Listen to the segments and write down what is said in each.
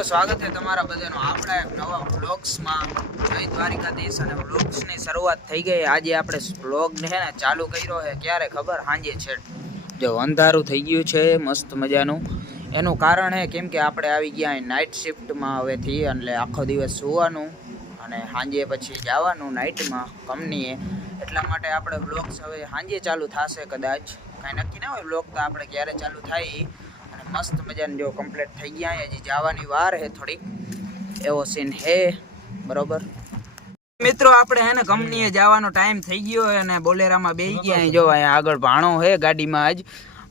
સ્વાગત છે તમારા બધાનું આપણા એક નવા વ્લોગ્સમાં. જય દ્વારિકાધીશ. અને વ્લોગ્સની શરૂઆત થઈ ગઈ. આજે આપણે વ્લોગને હે ને ચાલુ કર્યો છે ક્યારે ખબર? સાંજે છે. જો અંધારું થઈ ગયું છે મસ્ત મજાનું. એનું કારણ છે કેમ કે આપણે આવી ગયા નાઇટ શિફ્ટમાં હવેથી, એટલે આખો દિવસ સુવાનું અને સાંજે પછી જવાનું નાઇટમાં કંપનીએ. એટલા માટે આપણે વ્લોગ્સ હવે સાંજે ચાલુ થશે કદાચ, કાંઈ નક્કી ના હોય વ્લોગ તો આપણે ક્યારે ચાલુ થાય. મસ્ત મજાને જો કમ્પ્લીટ થઈ ગયા, હજી જવાની વાર હે થોડીક, એવો સીન હે. બરોબર મિત્રો, આપણે હે ને કંપનીએ જવાનો ટાઈમ થઈ ગયો હે અને બોલેરામાં બેસી ગયા. જો અહીંયા આગળ ભાણો હે ગાડીમાં આજ.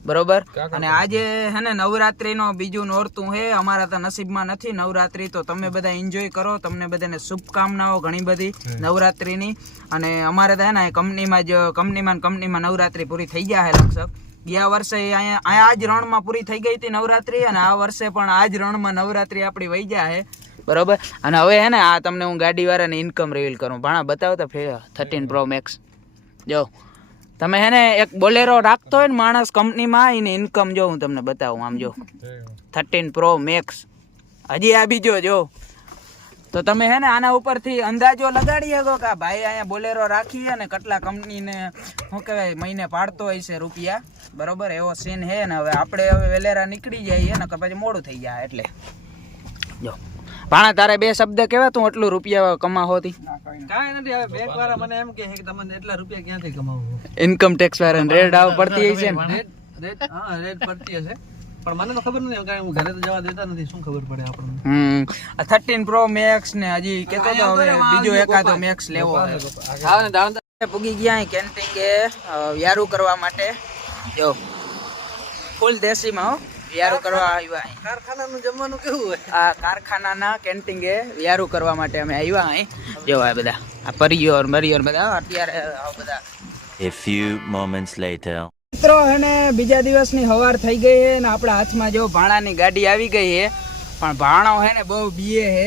બરોબર. અને આજે હે ને નવરાત્રીનો બીજું નોરતું હે. અમારા તો નસીબમાં નથી નવરાત્રી, તો તમે બધા એન્જોય કરો. તમને બધાને શુભકામનાઓ ઘણી બધી નવરાત્રીની. અને અમારે તો હે ને કંપનીમાં નવરાત્રી પૂરી થઈ ગયા હે લગભગ. ગયા વર્ષે અહીંયા આ જ રણમાં પૂરી થઈ ગઈ હતી નવરાત્રી, અને આ વર્ષે પણ આ જ રણમાં નવરાત્રી આપણી વહી ગયા છે. બરોબર. અને હવે હે ને આ તમને હું ગાડી વાળાની ઇન્કમ રિવીલ કરું. ભાણા બતાવો તો 13 Pro Max. જો તમે હે ને એક બોલેરો રાખતો હોય ને માણસ કંપનીમાં, એની ઇન્કમ જો હું તમને બતાવું. આમ જો 13 Pro Max હજી આ બીજો જો. તો તમે હે ને આના ઉપરથી અંદાજો લગાડી શકો કે ભાઈ અહીંયા બોલેરો રાખી અને કેટલા કંપનીને શું કહેવાય મહિને પાડતો હોય છે રૂપિયા. બરોબર, એવો સીન હે ને. હવે આપણે વેલેરા નીકળી જઈએ ને પછી મોડું થઈ જાય. એટલે જો ભાણા તારે બે શબ્દ કહેવા, તું એટલું રૂપિયા કમાવો હતી? કાંઈ નથી. હવે બેંક વાળા મને એમ કહે કે તમને એટલા રૂપિયા ક્યાંથી કમાવો? ઇન્કમ ટેક્સ વાળા રેડ આવ પડતી છે ને? રેડ પડતી હશે, પણ મને તો ખબર નથી, કારણ હું ઘરે તો જવા દેતા નથી. શું ખબર પડે આપણને? 13 Pro Max ને હજી કેતો તો હવે બીજો એકાદો મેક્સ લેવો. હા ને દાણા પૂગી ગયા કેન્ટીંગે વ્યારું કરવા માટે. જો ફૂલ દેશીમાં વ્યારું કરવા આવ્યા. કારખાનાનું જમવાનું કેવું હોય? આ કારખાનાના કેન્ટીંગે વ્યારું કરવા માટે અમે આવ્યા અહીં. જો આ બધા આ પરિયોર બધા અત્યારે બધા. A few moments later. મિત્રો હે ને બીજા દિવસની સવાર થઈ ગઈ છે ને આપણા હાથમાં જો ભાણાની ગાડી આવી ગઈ છે. પણ ભાણો હે ને બહુ બીએ હે,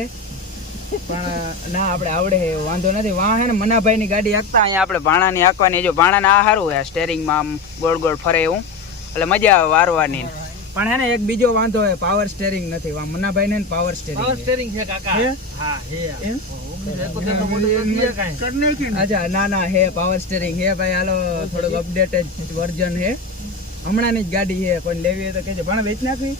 પણ ના આપણે આવડે હે, વાંધો નથી. વાં હે ને મનાભાઈની ગાડી હાંકતા, અહીંયા આપણે ભાણાની હાંકવાની. જો ભાણાને આ સારું હે, સ્ટેરિંગમાં આમ ગોળ ગોળ ફરે એવું, એટલે મજા આવે વારવાની. પણ હે ને એક બીજો વાંધો હે, પાવર સ્ટેરિંગ નથી. વાં મનાભાઈ ને પાવર સ્ટેરિંગ છે કાકા. હા હે. અચ્છા ના હે, પાવર સ્ટેરિંગ હે ભાઈ. હાલો થોડુંક અપડેટેડ વર્ઝન હે, હમણાંની જ ગાડી છે. કોઈ લેવી હોય તો કહેજો. ભાણા વેચ નાખવી.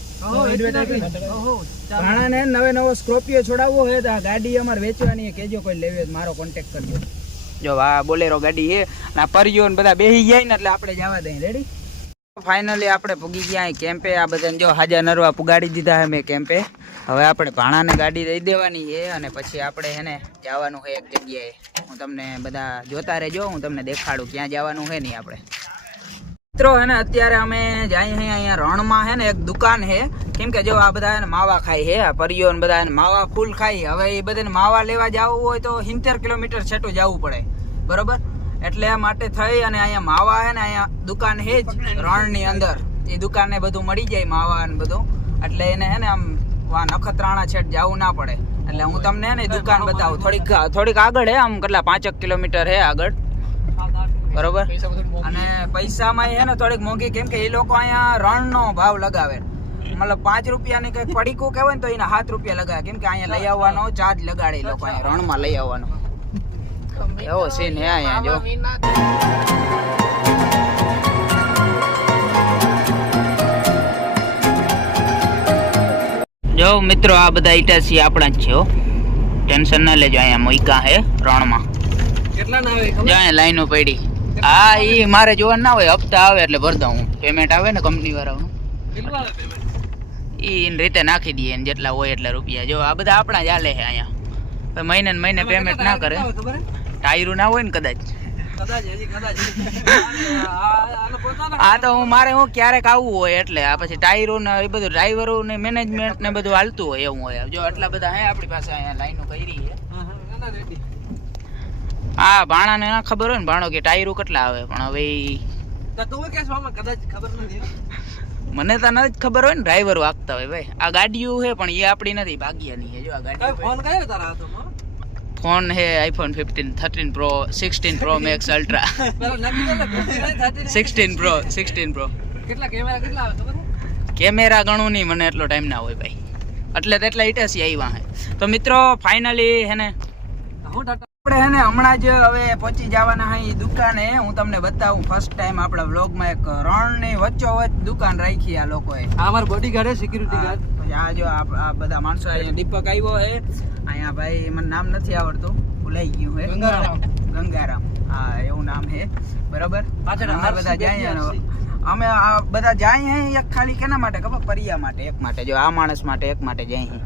ભાણાને નવો સ્કોર્પિયો છોડાવવો હોય તો આ ગાડી અમારે વેચવાની કહેજો. કોઈ લેવી હોય તો મારો કોન્ટેક્ટ કરજો. જો આ બોલેરો ગાડી છે અને આ પરિયો ને બધા બેસી જાય ને એટલે આપણે જવા દઈએ. રેડી? ફાઇનલી આપણે પૂગી ગયા કેમ્પે. આ બધાને જો હાજા નરવા પુગાડી દીધા છે મેં કેમ્પે. હવે આપણે ભાણાને ગાડી દઈ દેવાની છે અને પછી આપણે એને જવાનું છે એક જગ્યાએ. હું તમને બધા જોતા રહેજો, હું તમને દેખાડું ક્યાં જવાનું છે નહીં. આપણે મિત્રો હે ને અત્યારે અમે જઈએ અહીંયા રણમાં હે ને એક દુકાન છે. કેમ કે જો આ બધા એને માવા ખાય છે, આ પરિયો ને બધા એને માવા ફૂલ ખાય. હવે એ બધાને માવા લેવા જવું હોય તો 70 કિલોમીટર છેટું જવું પડે. બરોબર, એટલે આ માટે થઈ અને અહીંયા માવા હે ને અહીંયા દુકાન હે જ રણની અંદર. એ દુકાને બધું મળી જાય માવા ને બધું, એટલે એને હે ને આમ નખત્રાણા છેટ જવું ના પડે. એટલે હું તમને હે ને દુકાન બતાવું. થોડીક આગળ હે, આમ કેટલા 5 કિલોમીટર હે આગળ. બરોબર. અને પૈસામાં હે ને થોડીક મોંઘી, કેમ કે એ લોકો અહીંયા રણનો ભાવ લગાવે. મતલબ 5 રૂપિયાની કઈ પડીકું કહેવાય ને તો એને 7 રૂપિયા લગાવે. કેમ કે અહીંયા લઈ આવવાનો ચાર્જ લગાડે એ લોકો, અહીંયા રણમાં લઈ આવવાનો. એવો સીન હે અહીંયા. જો મિત્રો આ બધા ઇટાસી આપણા જ છે. ટેન્શન ના લેજો, અહીંયા મોઈકા હે રણમાં. કેટલા ના આવે? અહીંયા લાઈનો પડી. હા ઈ મારે જોવાનું ના હોય, હપ્તા આવે એટલે ભરતા હું. પેમેન્ટ આવે ને કંપની વાળાનું, કેટલું આવે પેમેન્ટ? ઈ રીતે નાખી દઈએ ને જેટલા હોય એટલા રૂપિયા. જો આ બધા આપણા જ હાલે છે અહીંયા. મહિને ને મહિને પેમેન્ટ ના કરે. ટાયરું ના હોય ને કદાચ. આ તો મારે હું ક્યારેક આવવું હોય એટલે આ પછી ટાયરો ને એ બધું ડ્રાઈવરો ને મેનેજમેન્ટ ને બધું હાલતું હોય એવું હોય. જો આટલા બધા હે આપણી પાસે અહીંયા લાઈનો કરી છે. હા ભાણાને ના ખબર હોય ને, ભાણો કે ટાયરો કેટલા આવે. પણ હવે મને તો નથી ખબર હોય ને, ડ્રાઈવરો આપતા હોય ભાઈ. આ ગાડીઓ છે પણ એ આપણી નથી, ભાગ્યની છે. જો આ ગાડી ફોન હે iPhone 13 Pro 16 Pro Max Ultra 16 Pro કેટલા કેમેરા કેટલા આવે ખબર? કેમેરા ગણું નહીં, મને એટલો ટાઈમ ના હોય ભાઈ. એટલે તેટલા ઈટેસી આવ્યા હે. તો મિત્રો ફાઇનલી હે ને હું ટાટા આપણે હે ને હમણાં જ હવે પહોંચી જવાના હે ઈ દુકાને. હું તમને બતાવું, ફર્સ્ટ ટાઈમ આપણા વ્લોગમાં એક રણની વચ્ચોવચ્ચ દુકાન રાખી આ લોકોએ. આ અમાર બોડીગાર્ડ હે, સિક્યુરિટી ગાર્ડ. પછી આ જો આ બધા માણસો અહીંયા દીપક આવ્યો હે, અહીંયા ભાઈ મને નામ નથી આવડતું, ભૂલાઈ ગયું હે, ગંગારામ, હા એવું નામ હે, બરાબર. પાછળ અમે બધા જાય અમે આ બધા જાય હે એક ખાલી કેના માટે ખબર? પરિયા માટે, એક માટે, જો આ માણસ માટે એક માટે જાય હે.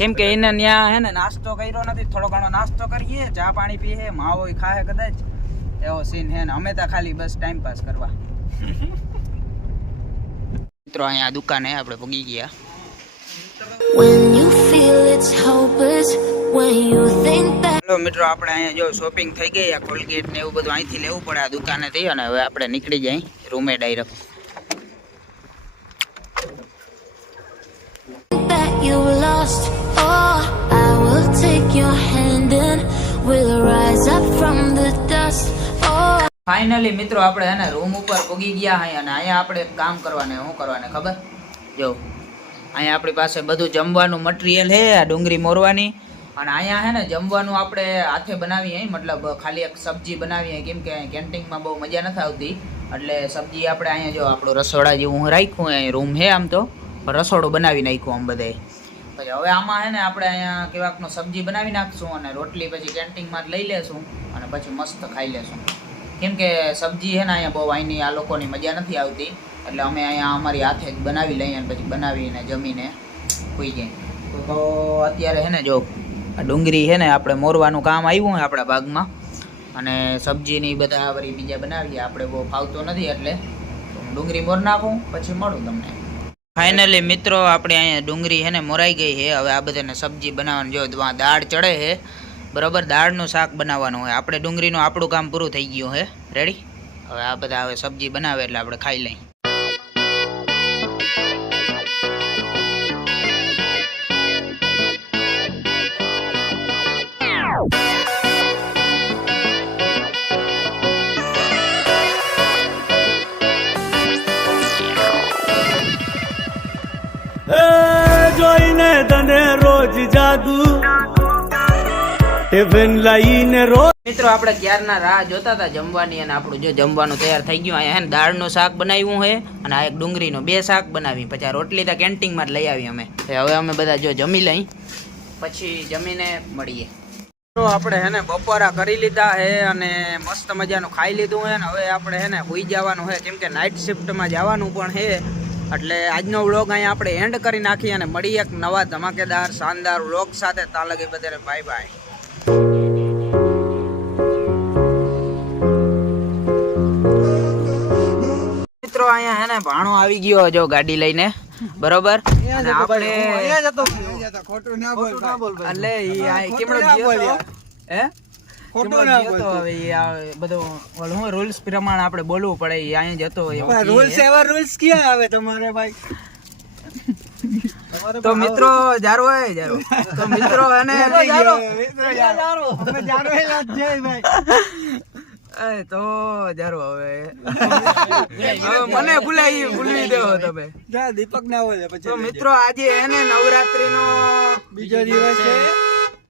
કેમ કે એને ન્યા હે ને નાસ્તો કર્યો નથી, થોડો ઘણો નાસ્તો કરીએ, ચા પાણી પીએ, માવો ખાય કદાચ, એવો સીન હે ને. અમે તો ખાલી બસ ટાઈમ પાસ કરવા. મિત્રો અહીંયા દુકાને આપણે પગી ગયા. When you feel it's hopeless, when you think that hello મિત્રો, આપણે અહીંયા જો શોપિંગ થઈ ગઈ, આ કોલગેટ ને એવું બધું અહીંથી લેવું પડે આ દુકાનેથી, અને હવે આપણે નીકળી જાય રૂમે direct. you lost, oh, I will take your hand and we'll rise up from the dust, oh. Finally મિત્રો આપણે હે ને રૂમ ઉપર પગી ગયા હે, અને અહીંયા આપણે એક કામ કરવાને, શું કરવાને ખબર? જો અહીંયા આપણી પાસે બધું જમવાનું મટીરિયલ છે, આ ડુંગળી મોરવાની, અને અહીંયા હે ને જમવાનું આપણે હાથે બનાવીએ, મતલબ ખાલી એક સબ્જી બનાવીએ, કેમ કે કેન્ટીનમાં બહુ મજા નથી આવતી, એટલે સબ્જી આપણે અહીંયા જો આપણું રસોડા જેવું રાખ્યું, અહીં રૂમ છે આમ તો, રસોડું બનાવી નાખ્યું આમ બધાય. પછી હવે આમાં હે ને આપણે અહીંયા કેવાકનો સબ્જી બનાવી નાખશું, અને રોટલી પછી કેન્ટીનમાં જ લઈ લેશું, અને પછી મસ્ત ખાઈ લેશું. કેમ કે સબ્જી છે ને અહીંયા બહુ અહીંની આ લોકોની મજા નથી આવતી, એટલે અમે અહીંયા અમારી હાથે જ બનાવી લઈએ, અને પછી બનાવીને જમીને સુઈ જઈએ. તો અત્યારે છે ને જો આ ડુંગળી છે ને આપણે મોરવાનું કામ આવ્યું હોય આપણા ભાગમાં, અને સબ્જીની બધા વળી બીજા બનાવીએ, આપણે બહુ ફાવતો નથી, એટલે ડુંગળી મોર નાખું, પછી મળું તમને. ફાઇનલી મિત્રો આપણે અહીંયા ડુંગળી છે ને મોરાઈ ગઈ છે. હવે આ બધાને સબ્જી બનાવવાનું, જો દાળ ચડે છે, બરાબર, દાળનું શાક બનાવવાનું હોય. આપણે ડુંગળીનું આપણું કામ પૂરું થઈ ગયું છે, રેડી. હવે આ બધા હવે સબ્જી બનાવે એટલે આપણે ખાઈ લઈએ. જોઈને તને રોજ જાદુ ટિફિન લઈને રોજ. મિત્રો આપણે ક્યારના રાહ જોતા હતા જમવાની, અને આપણું જો જમવાનું તૈયાર થઈ ગયું. અહીંયા દાળનું શાક બનાવ્યું છે, અને આ એક ડુંગળીનું, બે શાક બનાવી, પછી આ રોટલી તો કેન્ટીનમાં જ લઈ આવી અમે. હવે અમે બધા જો જમી લઈ, પછી જમીને મળીએ. તો આપણે હે ને બપોરા કરી લીધા છે, અને મસ્ત મજાનું ખાઈ લીધું છે, ને હવે આપણે હે ને સુઈ જવાનું છે, કેમ કે નાઇટ શિફ્ટમાં જવાનું પણ છે. એટલે આજનો વ્લોગ અહીંયા આપણે એન્ડ કરી નાખીએ, અને મળીએ એક નવા ધમાકેદાર શાનદાર વ્લોગ સાથે. ત્યાં લગી બધાને બાય બાય. મિત્રો અહીંયા હે ને ભાણો આવી ગયો જો ગાડી લઈને, બરોબર, અને આપણે ખોટું ના બોલ ભાઈ. એટલે ઈ આ કેમડો ગયો તો? હે ખોટું ના બોલ. હવે ઈ આ બધું હું રૂલ્સ પ્રમાણે આપણે બોલવું પડે, ઈ અહીંયા જતો હોય. રૂલ્સ એવા રૂલ્સ ક્યાં આવે તમારે ભાઈ? તો મિત્રો જારો હે જારો, તો મિત્રો અને તો જારો હવે મને ભૂલી દેવો તમે. દીપક ના હોય પછી. તો મિત્રો આજે એને નવરાત્રી નો બીજો દિવસ છે.